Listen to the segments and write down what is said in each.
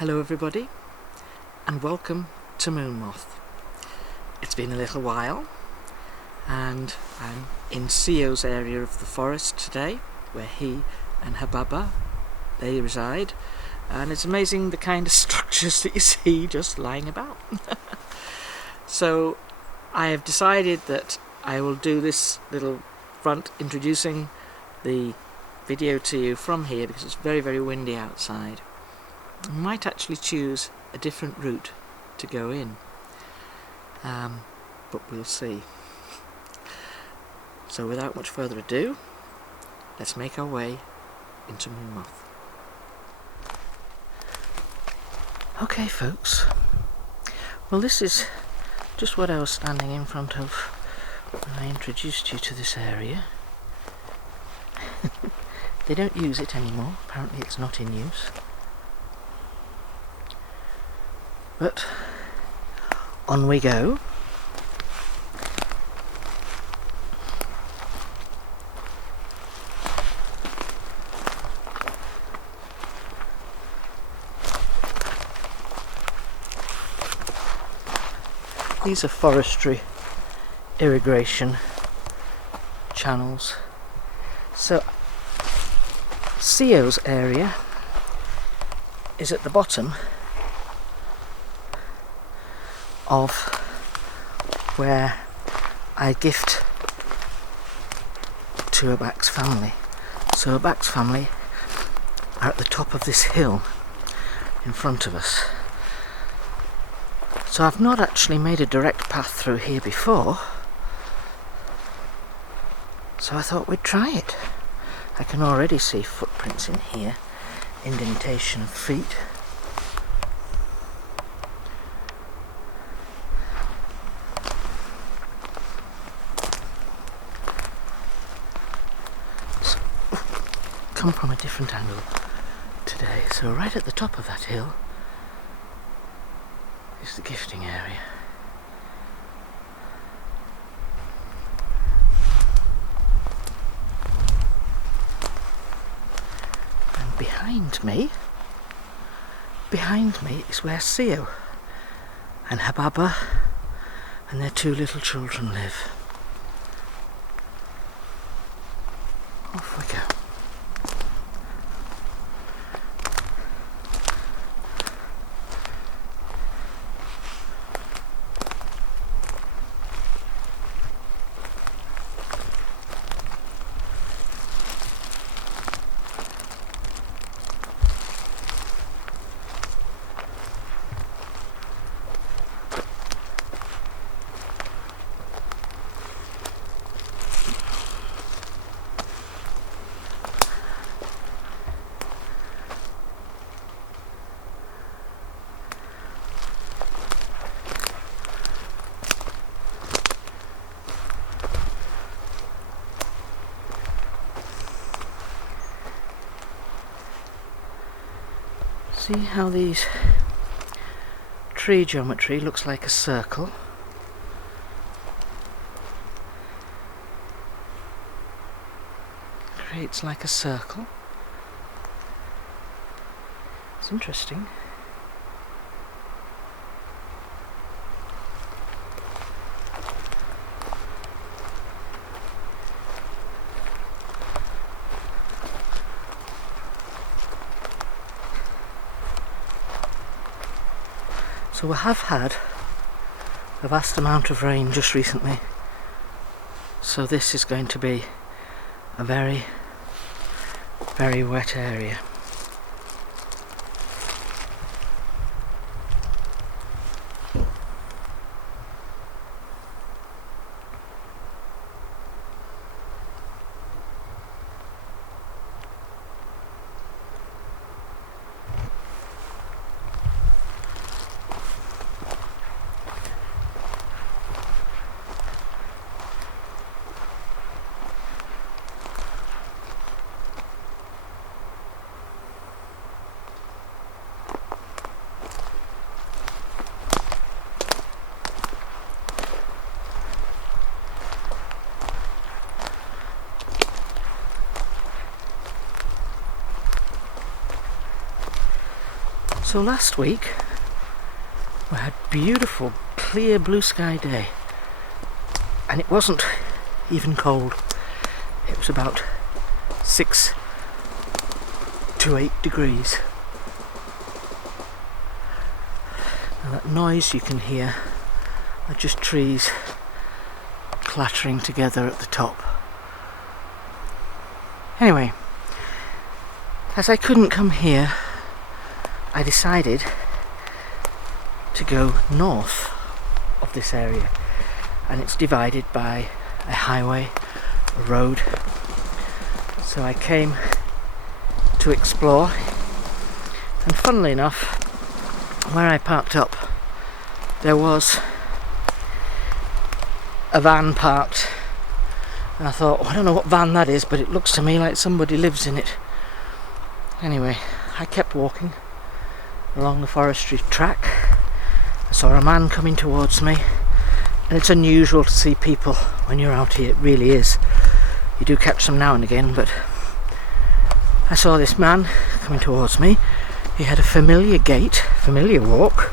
Hello everybody and welcome to Moon Moth. It's been a little while and I'm in Sio's area of the forest today where he and Hababa, they reside, and it's amazing the kind of structures that you see just lying about. So I have decided that I will do this little front introducing the video to you from here because it's very windy outside. I might actually choose a different route to go in, but we'll see. So without much further ado, let's make our way into Moon Moth. Okay folks, well this is just what I was standing in front of when I introduced you to this area. They don't use it anymore, apparently it's not in use. But on we go. These are forestry irrigation channels. So Sio's area is at the bottom of where I gift to Abak's family. So Abak's family are at the top of this hill in front of us. So I've not actually made a direct path through here before, so I thought we'd try it. I can already see footprints in here, indentation of feet. Come from a different angle today. So right at the top of that hill is the gifting area. And behind me is where Sio and Hababa and their two little children live. Off we go. See how these tree geometry looks like a circle? Creates like a circle. It's interesting. So we have had a vast amount of rain just recently, so this is going to be a very wet area. So last week we had beautiful clear blue sky day, and it wasn't even cold. It was about 6 to 8 degrees. Now that noise you can hear are just trees clattering together at the top. Anyway, as I couldn't come here, I decided to go north of this area, and it's divided by a highway, a road. So I came to explore, and funnily enough, where I parked up, there was a van parked, and I thought, I don't know what van that is, but it looks to me like somebody lives in it. Anyway, I kept walking along the forestry track. I saw a man coming towards me, and it's unusual to see people when you're out here, it really is. You do catch them now and again, but I saw this man coming towards me. He had a familiar gait, familiar walk,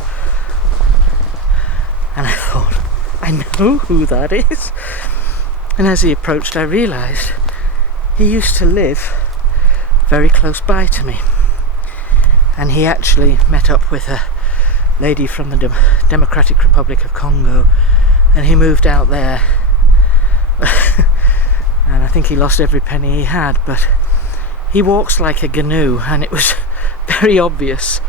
and I thought, I know who that is. And as he approached, I realised he used to live very close by to me, and he actually met up with a lady from the Democratic Republic of Congo, and he moved out there and I think he lost every penny he had, but he walks like a gnu, and it was very obvious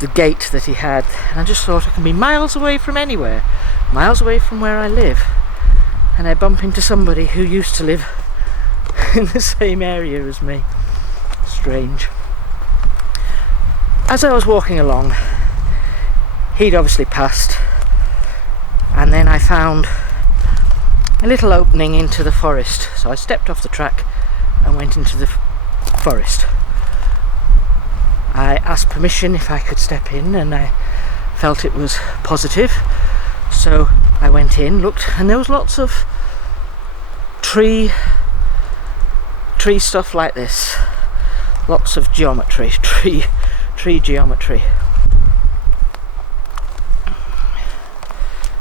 the gait that he had, and I just thought I can be miles away from anywhere, miles away from where I live, and I bump into somebody who used to live in the same area as me. Strange. As I was walking along, he'd obviously passed, and then I found a little opening into the forest, so I stepped off the track and went into the forest. I asked permission if I could step in, and I felt it was positive, so I went in, looked, and there was lots of tree stuff like this, lots of geometry, tree geometry.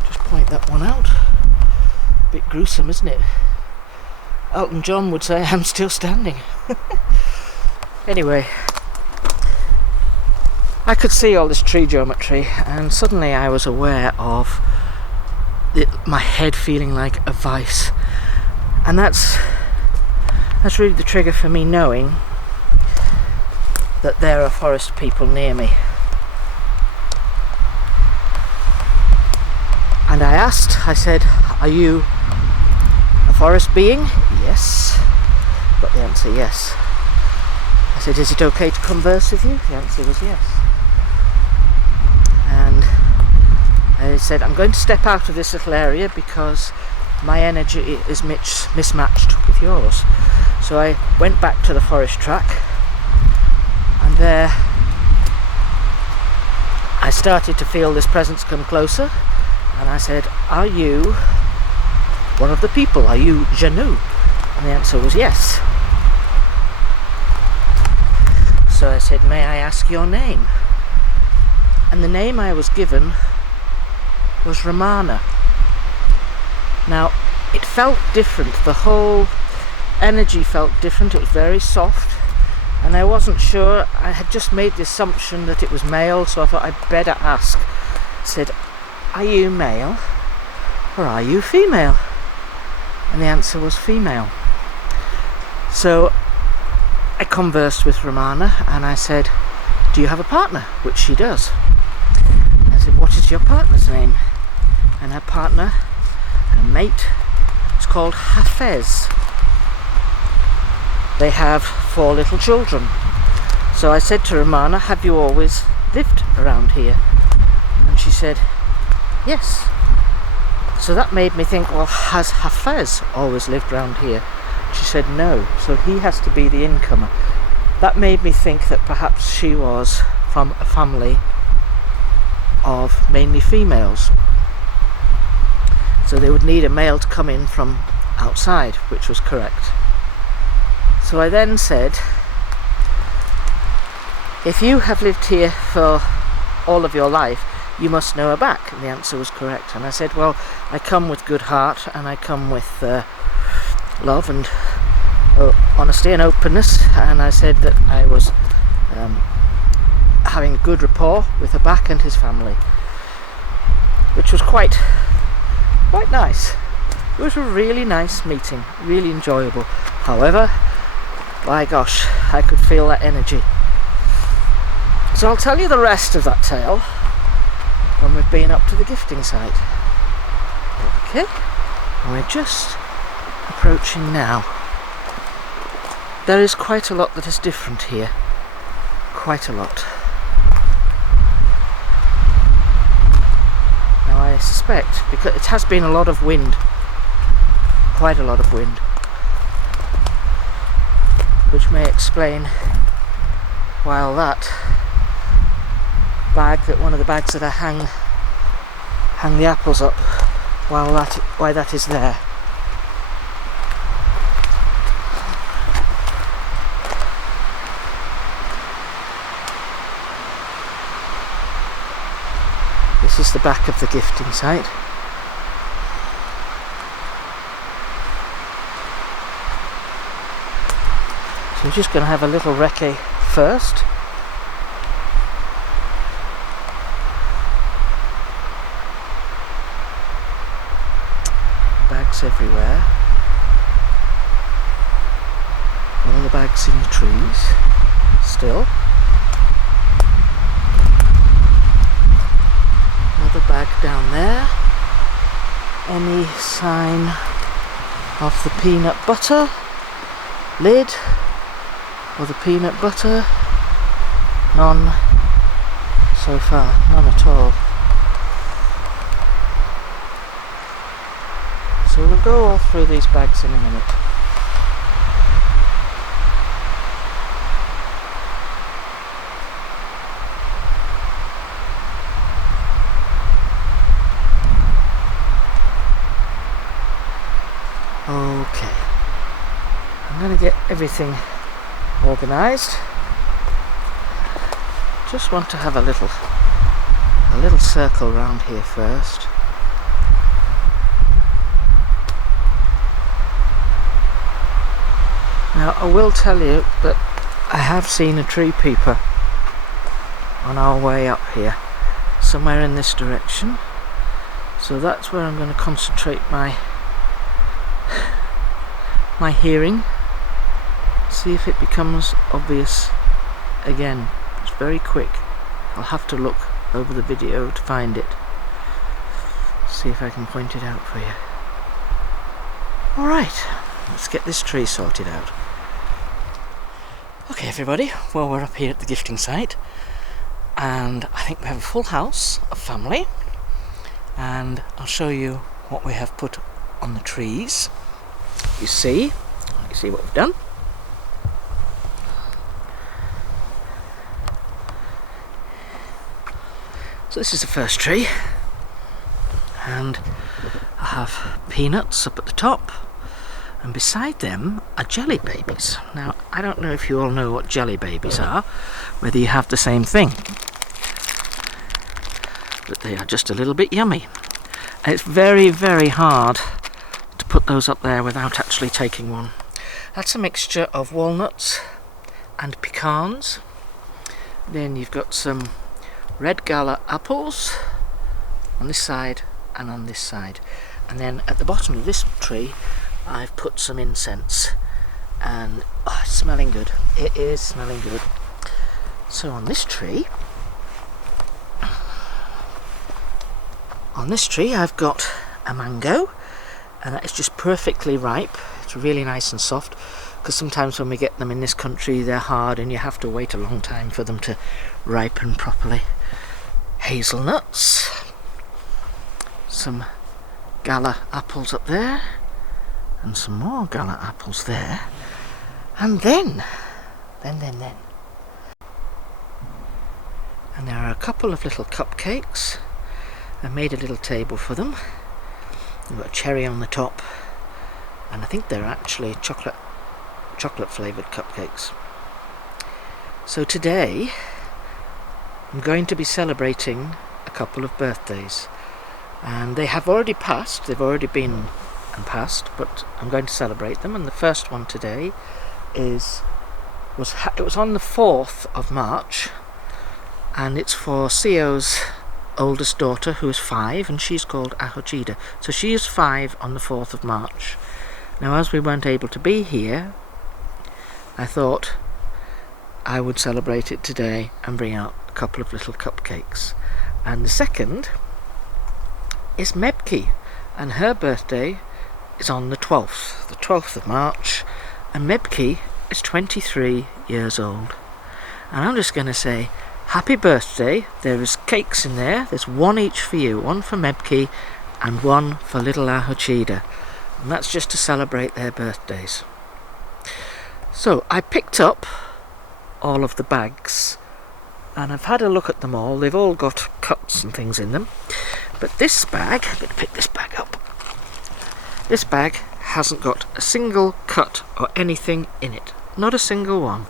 Just point that one out. A bit gruesome, isn't it? Elton John would say, I'm still standing. Anyway, I could see all this tree geometry, and suddenly I was aware of my head feeling like a vice, and that's really the trigger for me knowing that there are forest people near me. And I said, are you a forest being? Yes. Got the answer, yes. I said, is it okay to converse with you? The answer was yes. And I said, I'm going to step out of this little area because my energy is mismatched with yours. So I went back to the forest track, and there I started to feel this presence come closer, and I said, are you one of the people? Are you Janu? And the answer was yes. So I said, may I ask your name? And the name I was given was Ramana. Now, it felt different. The whole energy felt different. It was very soft, and I wasn't sure. I had just made the assumption that it was male, so I thought I'd better ask. I said, are you male or are you female? And the answer was female. So I conversed with Ramana, and I said, do you have a partner? Which she does. I said, what is your partner's name? And her partner, her mate, is called Hafez. They have 4 little children. So I said to Ramana, have you always lived around here? And she said, yes. So that made me think, well, has Hafez always lived around here? She said no, so he has to be the incomer. That made me think that perhaps she was from a family of mainly females. So they would need a male to come in from outside, which was correct. So I then said, if you have lived here for all of your life, you must know her back. And the answer was correct. And I said, well, I come with good heart, and I come with love and honesty and openness. And I said that I was having a good rapport with her back and his family, which was quite nice. It was a really nice meeting, really enjoyable. However, by gosh, I could feel that energy. So I'll tell you the rest of that tale when we've been up to the gifting site. Okay, we're just approaching now. There is quite a lot that is different here. Quite a lot. Now I suspect, because it has been a lot of wind, quite a lot of wind, which may explain why that bag, one of the bags that I hang the apples up, why that is there. This is the back of the gifting site. So we're just going to have a little recce first. Bags everywhere. One of the bags in the trees still. Another bag down there. Any sign of the peanut butter lid or the peanut butter? None so far, none at all. So we'll go all through these bags in a minute. Okay, I'm going to get everything organised. Just want to have a little circle round here first. Now I will tell you that I have seen a tree peeper on our way up here, somewhere in this direction. So that's where I'm going to concentrate my hearing, see if it becomes obvious again. It's very quick. I'll have to look over the video to find it, see if I can point it out for you. Alright, let's get this tree sorted out. Okay everybody, well, we're up here at the gifting site, and I think we have a full house of family, and I'll show you what we have put on the trees. You see what we've done. So this is the first tree, and I have peanuts up at the top, and beside them are jelly babies. Now I don't know if you all know what jelly babies are, whether you have the same thing, but they are just a little bit yummy, and it's very, very hard to put those up there without actually taking one. That's a mixture of walnuts and pecans. Then you've got some red gala apples on this side and on this side, and then at the bottom of this tree I've put some incense, and it's smelling good. It is smelling good. So on this tree I've got a mango, and that is just perfectly ripe. It's really nice and soft, because sometimes when we get them in this country they're hard and you have to wait a long time for them to ripen properly. Hazelnuts, some gala apples up there, and some more gala apples there, and then and there are a couple of little cupcakes. I made a little table for them. We've got a cherry on the top, and I think they're actually chocolate flavoured cupcakes. So today I'm going to be celebrating a couple of birthdays, and they have already passed. They've already been and passed, but I'm going to celebrate them. And the first one today was on the 4th of March, and it's for Sio's oldest daughter, who is 5, and she's called Ahochida. So she is 5 on the 4th of March. Now, as we weren't able to be here, I thought I would celebrate it today and bring out a couple of little cupcakes. And the second is Mercury, and her birthday is on the 12th of March, and Mercury is 23 years old. And I'm just going to say, happy birthday. There is cakes in there. There's one each for you, one for Mercury and one for little Ahochida. And that's just to celebrate their birthdays. So I picked up all of the bags, and I've had a look at them all. They've all got cuts and things in them. But this bag, I'm going to pick this bag up. This bag hasn't got a single cut or anything in it. Not a single one.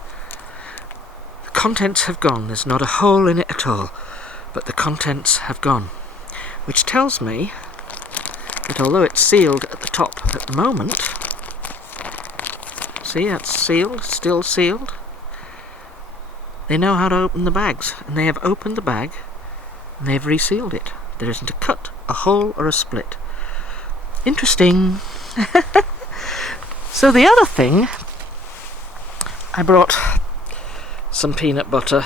The contents have gone. There's not a hole in it at all. But the contents have gone. Which tells me that although it's sealed at the top at the moment, see, that's sealed, still sealed, they know how to open the bags, and they have opened the bag and they've resealed it. There isn't a cut, a hole or a split. Interesting. So the other thing, I brought some peanut butter,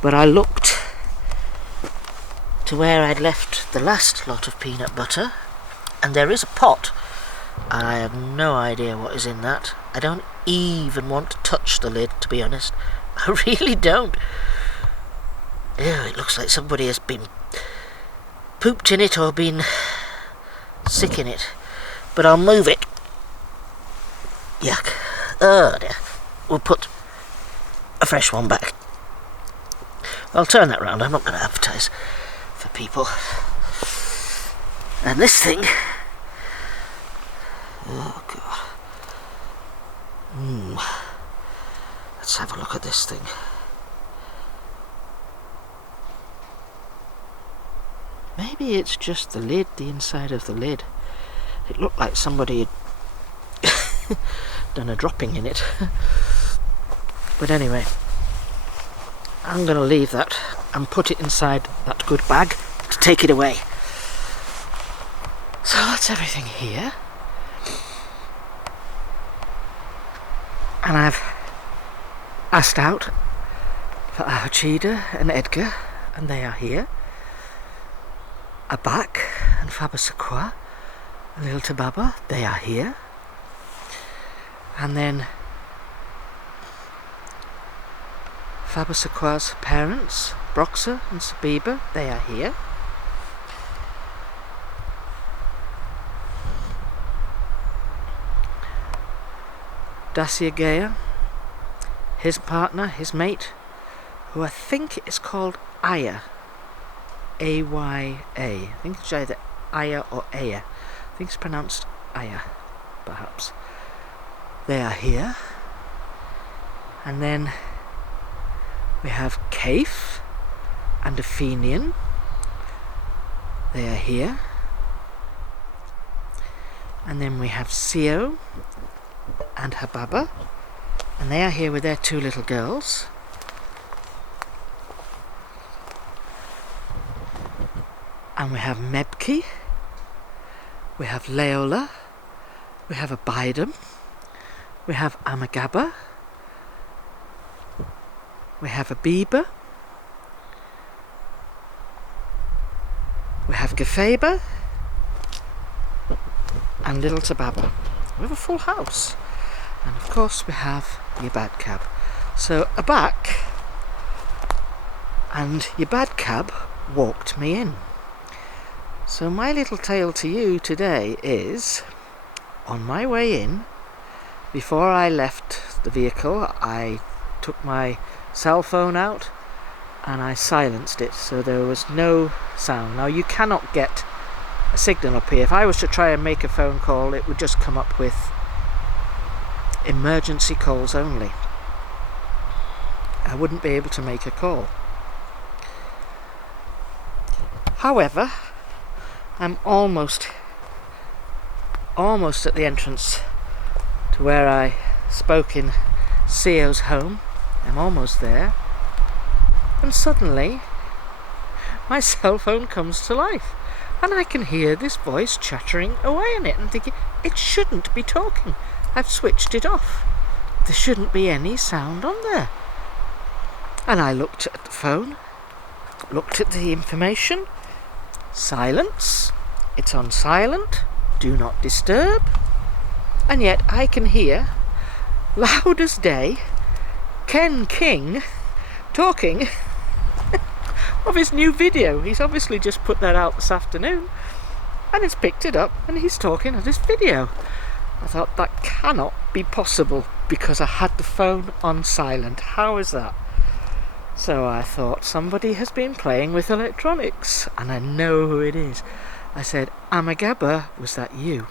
but I looked to where I'd left the last lot of peanut butter, and there is a pot. I have no idea what is in that. I don't even want to touch the lid, to be honest. I really don't. Ew, it looks like somebody has been pooped in it or been sick in it. But I'll move it. Yuck. Oh dear. We'll put a fresh one back. I'll turn that round. I'm not going to advertise for people. And this thing... oh god. Let's have a look at this thing. Maybe it's just the lid, the inside of the lid. It looked like somebody had done a dropping in it. But anyway, I'm going to leave that and put it inside that good bag to take it away. So that's everything here. And I've asked out for Ahochida and Edgar, and they are here. Abak and Fabasakwa and Little Tababa, they are here. And then Fabasakwa's parents, Broxa and Sabiba, they are here. Dacia, his partner, his mate, who I think is called Aya. A-Y-A. I think it's either Aya or Aya. I think it's pronounced Aya, perhaps. They are here. And then we have Kaif and Athenian. They are here. And then we have Sio and Hababa. And they are here with their 2 little girls. And we have Mebki, we have Leola, we have Abidam, we have Amagaba, we have Abiba, we have Gafeba, and Little Tababa. We have a full house. And of course we have Yabadkab. So Abak and Yabadkab walked me in. So my little tale to you today is, on my way in, before I left the vehicle, I took my cell phone out and I silenced it so there was no sound. Now you cannot get a signal up here. If I was to try and make a phone call, it would just come up with emergency calls only. I wouldn't be able to make a call. However, I'm almost at the entrance to where I spoke in CEO's home. I'm almost there, and suddenly my cell phone comes to life, and I can hear this voice chattering away on it, and thinking, it shouldn't be talking. I've switched it off. There shouldn't be any sound on there. And I looked at the phone, looked at the information. Silence. It's on silent. Do not disturb. And yet I can hear, loud as day, Ken King talking of his new video. He's obviously just put that out this afternoon, and he's picked it up and he's talking of this video. I thought, that cannot be possible because I had the phone on silent. How is that? So I thought, somebody has been playing with electronics, and I know who it is. I said, Amagaba, was that you?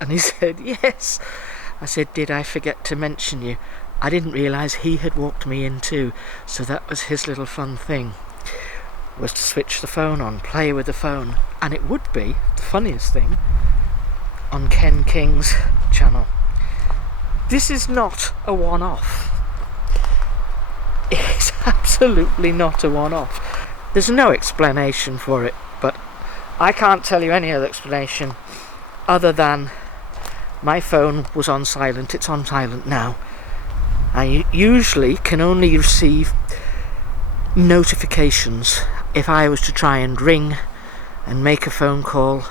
And he said, yes. I said, did I forget to mention you? I didn't realise he had walked me in too, so that was his little fun thing, was to switch the phone on, play with the phone, and it would be the funniest thing on Ken King's channel. This is not a one-off. It's absolutely not a one-off. There's no explanation for it, but I can't tell you any other explanation other than my phone was on silent. It's on silent now. I usually can only receive notifications. If I was to try and ring and make a phone call,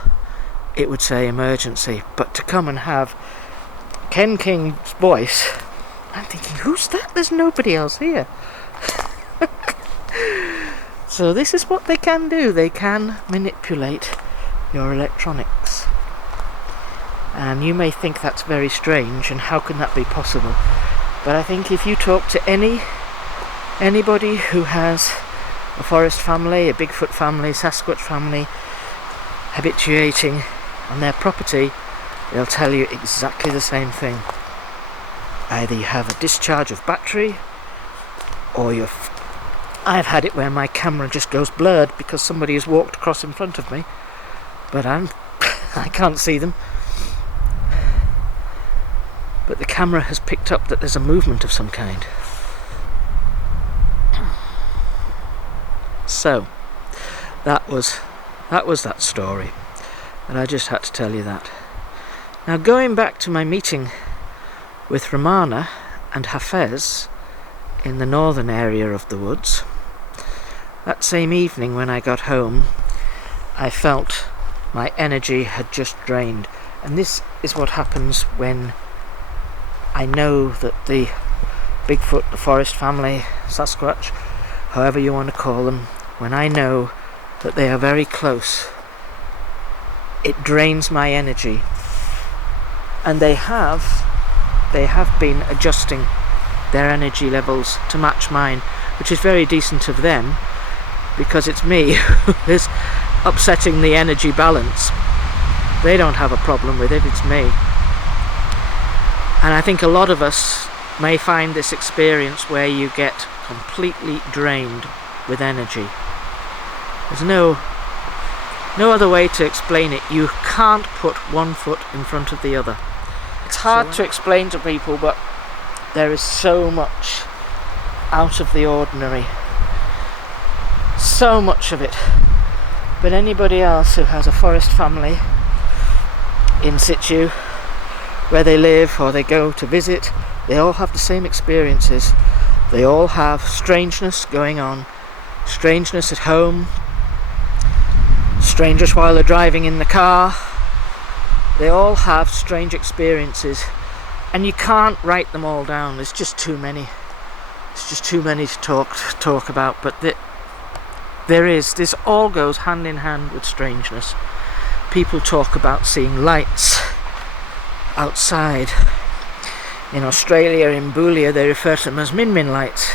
it would say emergency. But to come and have Ken King's voice, I'm thinking, who's that? There's nobody else here. So this is what they can do. They can manipulate your electronics. And you may think that's very strange, and how can that be possible? But I think if you talk to anybody who has a forest family, a Bigfoot family, Sasquatch family, habituating on their property, they'll tell you exactly the same thing. Either you have a discharge of battery, or I've had it where my camera just goes blurred because somebody has walked across in front of me, but I can't see them. But the camera has picked up that there's a movement of some kind. So that was that story, and I just had to tell you that. Now, going back to my meeting with Romana and Hafez in the northern area of the woods, that same evening when I got home, I felt my energy had just drained. And this is what happens when I know that the Bigfoot, the forest family, Sasquatch, however you want to call them, when I know that they are very close, it drains my energy. And they have been adjusting their energy levels to match mine, which is very decent of them, because it's me who is upsetting the energy balance. They don't have a problem with it, it's me. And I think a lot of us may find this experience where you get completely drained with energy. There's no other way to explain it. You can't put one foot in front of the other. It's hard to explain to people, but there is so much out of the ordinary. So much of it. But anybody else who has a forest family in situ, where they live or they go to visit, they all have the same experiences. They all have strangeness going on. Strangeness at home. Strangers while they're driving in the car. They all have strange experiences, and you can't write them all down. There's just too many. It's just too many to talk about. But this all goes hand in hand with strangeness. People talk about seeing lights outside. In Australia, in Boulia, they refer to them as min-min lights.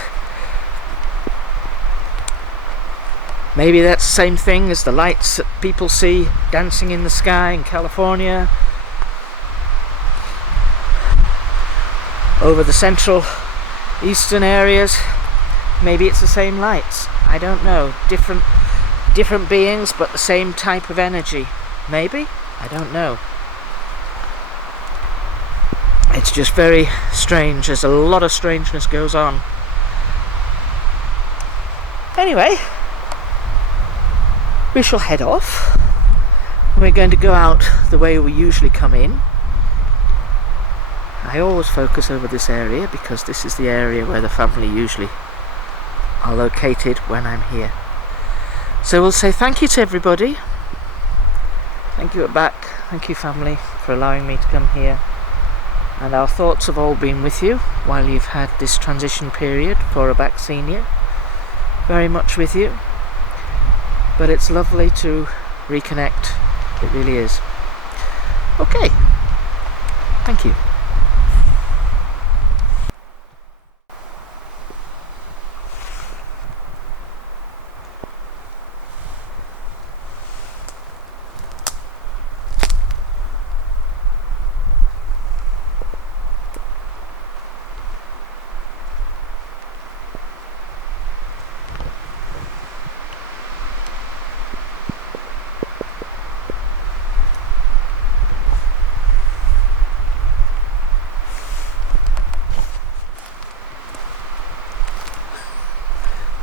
Maybe that's the same thing as the lights that people see dancing in the sky in California, over the central eastern areas. Maybe it's the same lights. I don't know. Different beings, but the same type of energy. Maybe? I don't know. It's just very strange. There's a lot of strangeness goes on. Anyway, we shall head off. We're going to go out the way we usually come in. I always focus over this area because this is the area where the family usually are located when I'm here. So we'll say thank you to everybody. Thank you at back. Thank you, family, for allowing me to come here. And our thoughts have all been with you while you've had this transition period for a back senior. Very much with you. But it's lovely to reconnect. It really is. Okay. Thank you.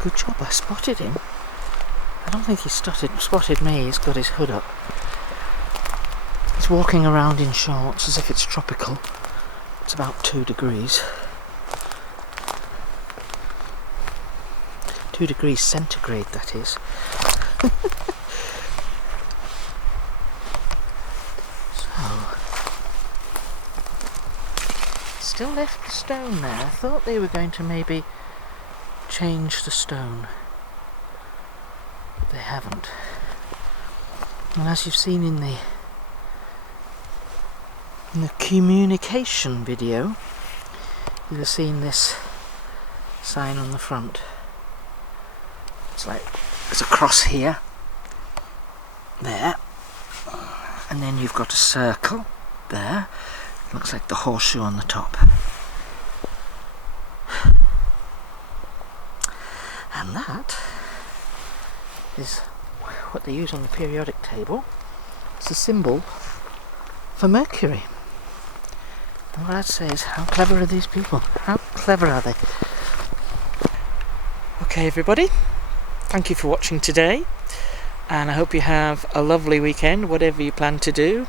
Good job, I spotted him. I don't think he spotted me. He's got his hood up. He's walking around in shorts as if it's tropical. It's about 2 degrees. 2 degrees centigrade, that is. So, still left the stone there. I thought they were going to maybe change the stone, but they haven't. And as you've seen in the communication video, you'll have seen this sign on the front. It's like there's a cross here, there, and then you've got a circle there. It looks like the horseshoe on the top. And that is what they use on the periodic table. It's a symbol for Mercury. And what I'd say is, how clever are these people? How clever are they? Okay, everybody, thank you for watching today, and I hope you have a lovely weekend, whatever you plan to do,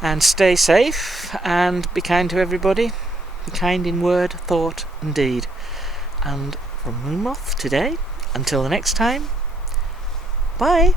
and stay safe and be kind to everybody. Be kind in word, thought and deed. And from Moonmoth today, until the next time, bye!